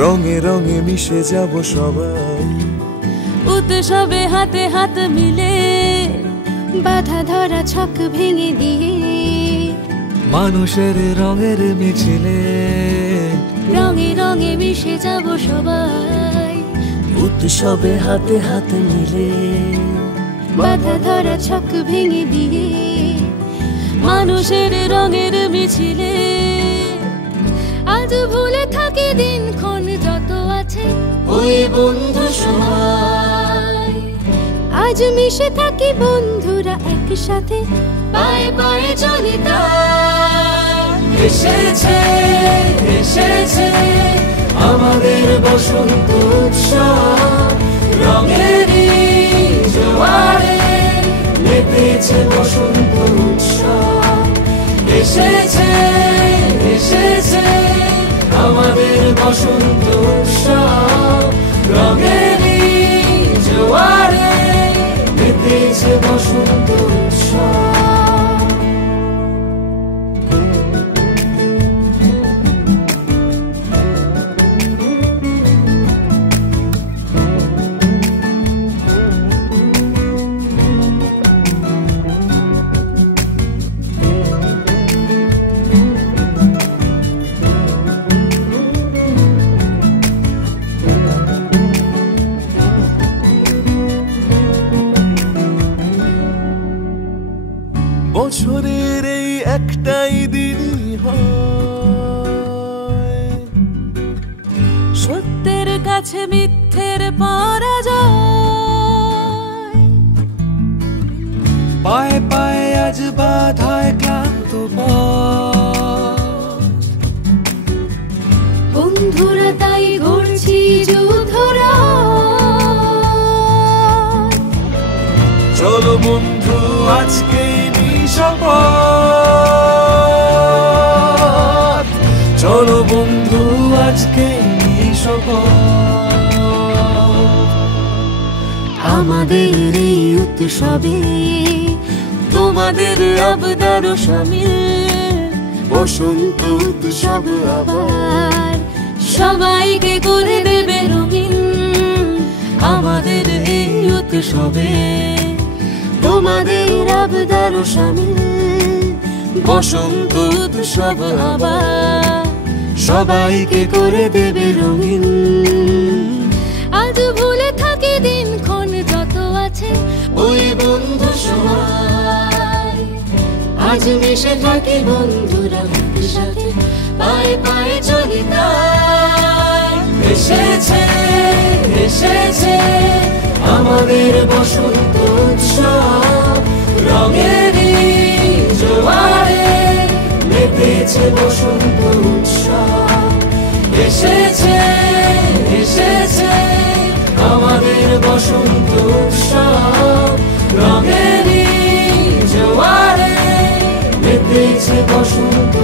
রঙে রঙে মিশে যাব সবাই, উৎসবে হাতে হাত মিলে বাধা ধরা ছক ভেঙে দিয়ে মানুষের রঙের মিছিলে রঙে রঙে মিশে যাব সবাই, উৎসবে হাতে হাত মিলে বাধা ধরা ছক ভেঙে দিয়ে মানুষের রঙের মিছিলে। আজ ভুলে থাকি দিনক্ষণ যত আছে ওই বন্ধু সবাই, আজ মিশে থাকি বন্ধুরা একসাথে পায়ে পায়ে চলি তাই। এসেছে এসেছে আমাদের বসন্ত উৎসব, রঙেরই জোয়ারে মেতেছে বসন্ত উৎসব। এসেছে এসেছে আমাদের বসন্ত উৎসব, রঙেরই জোয়ারে মেতেছে বসন্ত উৎসব। বছরের এই একটাই দিনই হয় সত্যের কাছে মিথ্যের পরাজয়, পায়ে পায়ে আজ বাধায় ক্লান্ত পথ, বন্ধুরা তাই ঘুরছি যুদ্ধরা। চলো বন্ধু আজকে শপথ, চলো বন্ধু আজকে শপথ। আমাদের এই উৎসবে তোমাদের আবদার শামিল, বসন্ত উৎসব আবার সবাইকে করে দেবে রঙিন। আমাদের এই উৎসবে তোমাদের আবদার শামিল, বসন্ত উৎসব আবার সবাইকে করে দেবে রঙিন। আজ ভুলে থাকি দিনক্ষণ যত আছে ওই বন্ধু সবাই, আজ মিশে থাকি বন্ধুরা একসাথে পায়ে পায়ে চলি তাই। এসেছে এসেছে আমাদের বসন্ত উৎসব, রঙেরই জোয়ারে মেতেছে বসন্ত উৎসব। এসেছে এসেছে আমাদের বসন্ত উৎসব, রঙেরই জোয়ারে মেতেছে বসন্ত